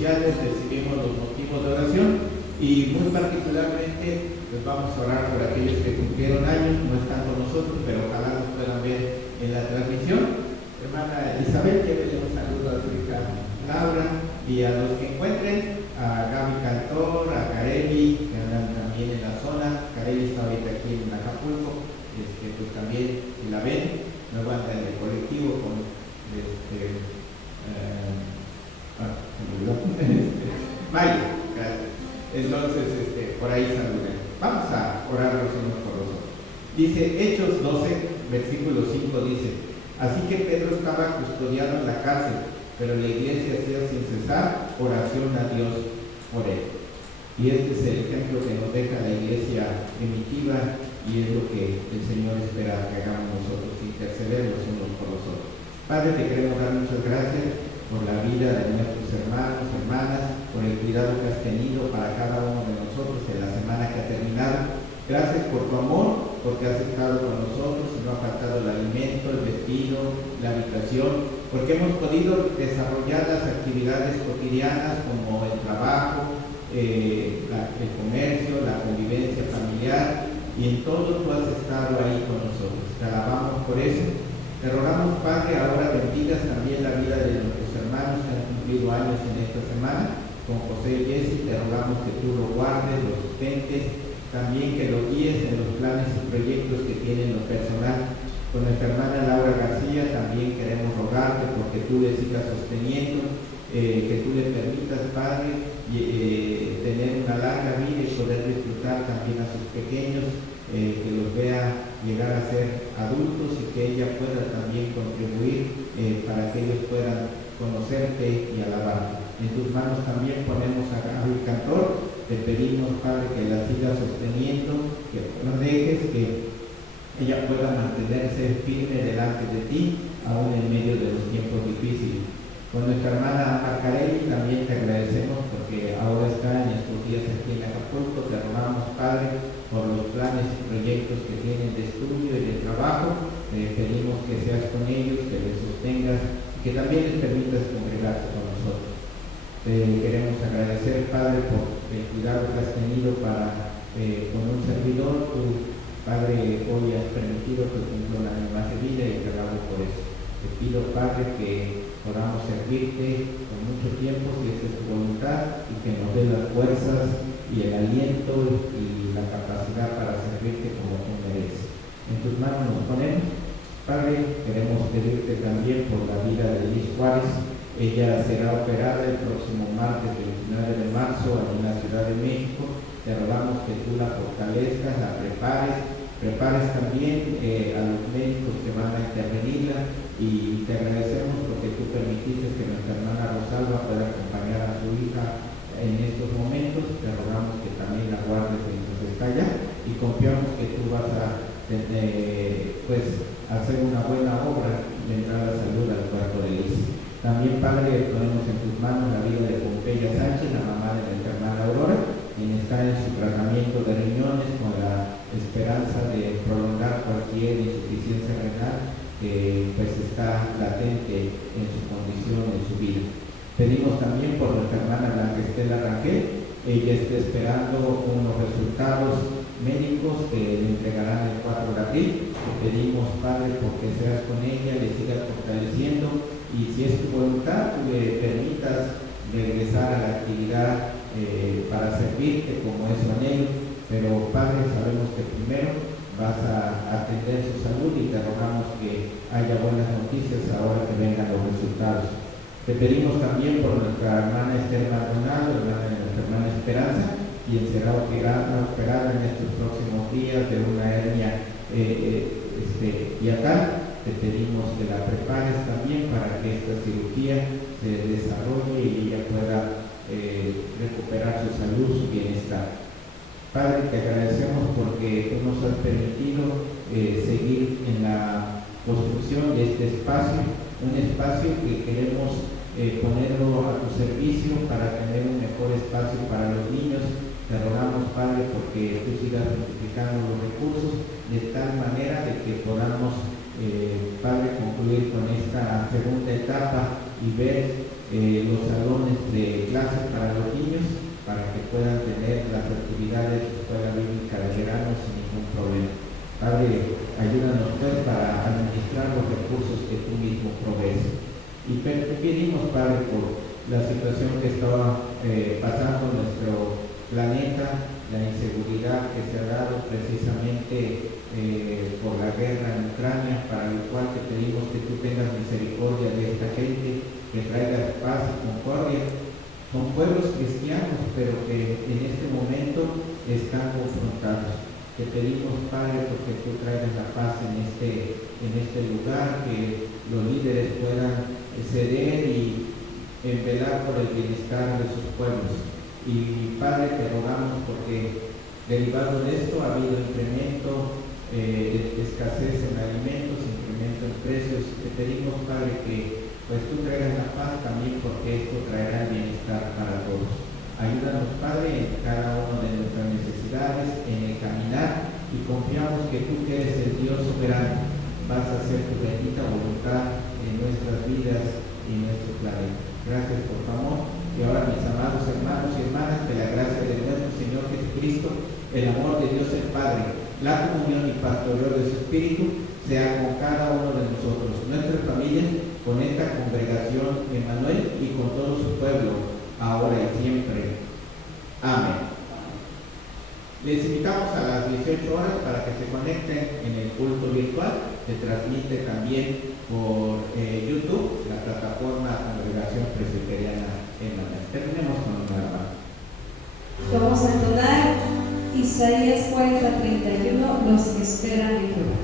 Recibimos los motivos de oración y muy particularmente orar por aquellos que cumplieron años, no están con nosotros, pero ojalá nos puedan ver en la transmisión. Hermana Isabel, llévele un saludo a su hija Laura y a los que encuentren, a Gaby Cantor, a Carelli, que andan también en la zona. Carelli está ahorita aquí en Acapulco, pues también si la ven, no anda en el colectivo con Mayo, gracias. Entonces, por ahí saluden. Vamos a orar los unos por los otros. Dice Hechos 12, versículo 5, dice: así que Pedro estaba custodiado en la cárcel, pero la iglesia hacía sin cesar oración a Dios por él. Y este es el ejemplo que nos deja la iglesia primitiva, y es lo que el Señor espera que hagamos nosotros, interceder los unos por los otros. Padre, te queremos dar muchas gracias por la vida de nuestros hermanos, hermanas, por el cuidado que has tenido para cada uno de nosotros en la semana que ha terminado. Gracias por tu amor, porque has estado con nosotros y no ha faltado el alimento, el vestido, la habitación, porque hemos podido desarrollar las actividades cotidianas como el trabajo, el comercio, la convivencia familiar, y en todo tú has estado ahí con nosotros. Te alabamos por eso. Te rogamos, Padre, ahora bendigas también la vida de nuestros hermanos que han cumplido años en esta semana, con José y Jessy. Te rogamos que tú lo guardes, lo sustentes, también que lo guíes en los planes y proyectos que tiene en lo personal. Con nuestra hermana Laura García también queremos rogarte porque tú le sigas sosteniendo, que tú le permitas, Padre, tener una larga vida y poder disfrutar también a sus pequeños, que los vea llegar a ser adultos y que ella pueda también contribuir para que ellos puedan conocerte y alabarte. En tus manos también ponemos a Gaby Cantor. Te pedimos, Padre, que la sigas sosteniendo, que no dejes que ella pueda mantenerse firme delante de ti, aún en medio de los tiempos difíciles. Con nuestra hermana Marcarelli también te agradecemos porque ahora está en estos días aquí en Acapulco. Te rogamos, Padre, por los planes y proyectos que tienen de estudio y de trabajo. Pedimos que seas con ellos, que les sostengas y que también les permitas congregarse con nosotros. Te queremos agradecer, Padre, por el cuidado que has tenido para con un servidor. Tú, Padre, hoy has permitido que cumpla un año más de vida y te alabo por eso. Te pido, Padre, que podamos servirte con mucho tiempo, si esa es tu voluntad, y que nos dé las fuerzas y el aliento y la capacidad para servirte como tú mereces. En tus manos nos ponemos. Padre, queremos pedirte también por la vida de Liz Juárez. Ella será operada el próximo martes 29 de marzo en la Ciudad de México. Te rogamos que tú la fortalezcas, la prepares también a los médicos que van a intervenirla, y te agradecemos porque tú permitiste que nuestra hermana Rosalba pueda acompañar a su hija en estos momentos. Te rogamos que también la guardes mientras está allá, y confiamos que tú vas a hacer una buena obra de entrar a salud al cuerpo de Liz. También, Padre, ponemos en tus manos la vida de Pompeya Sánchez, la mamá de nuestra hermana Aurora, quien está en su tratamiento de riñones con la esperanza de prolongar cualquier insuficiencia renal que está latente en su condición, en su vida. Pedimos también por nuestra hermana Blanca Estela Rangel. Ella está esperando unos resultados médicos que le entregarán el 4 de abril. Te pedimos, Padre, porque seas con ella, le sigas fortaleciendo, y si es tu voluntad, tú le permitas regresar a la actividad para servirte como es su anhelo. Pero, Padre, sabemos que primero vas a atender su salud, y te rogamos que haya buenas noticias ahora que vengan los resultados. Te pedimos también por nuestra hermana Esther Maldonado, hermana de nuestra hermana Esperanza, quien será operada en estos próximos días de una hernia hiatal. Te pedimos que la prepares también para que esta cirugía se desarrolle y ella pueda recuperar su salud, su bienestar. Padre, te agradecemos porque tú nos has permitido seguir en la construcción de este espacio, un espacio que queremos ponerlo a tu servicio para tener un mejor espacio para los niños. Te rogamos, Padre, porque tú sigas multiplicando los recursos de tal manera de que podamos, Padre, concluir con esta segunda etapa y ver los salones de clases para los niños, para que puedan tener las actividades de escuela bíblica de verano sin Padre, ayúdanos pues para administrar los recursos que tú mismo provees. Y te pedimos, Padre, por la situación que estaba pasando en nuestro planeta, la inseguridad que se ha dado precisamente por la guerra en Ucrania, para lo cual te pedimos que tú tengas misericordia de esta gente, que traigas paz y concordia. Son pueblos cristianos, pero que en este momento están confrontados. Te pedimos, Padre, porque tú traigas la paz en este lugar, que los líderes puedan ceder y velar por el bienestar de sus pueblos. Y Padre, te rogamos porque derivado de esto ha habido incremento de escasez en alimentos, incremento en precios. Te pedimos, Padre, que pues tú traigas la paz también, porque esto traerá bienestar para todos. Ayúdanos, Padre, en cada una de nuestras necesidades, en el caminar, y confiamos que tú, que eres el Dios soberano, vas a hacer tu bendita voluntad en nuestras vidas y en nuestro planeta. Gracias por tu amor. Y ahora, mis amados hermanos y hermanas, que la gracia de nuestro Señor Jesucristo, el amor de Dios el Padre, la comunión y pastoreo de su Espíritu, sea con cada uno de nosotros, nuestras familias, con esta congregación Emmanuel y con todo su pueblo, ahora y siempre. Amén. Les invitamos a las 18 horas para que se conecten en el culto virtual. Se transmite también por YouTube, la plataforma Congregación Presbiteriana Emmanuel. Terminemos con una hermana. Vamos a entonar Isaías 40:31, los que esperan en Jehová.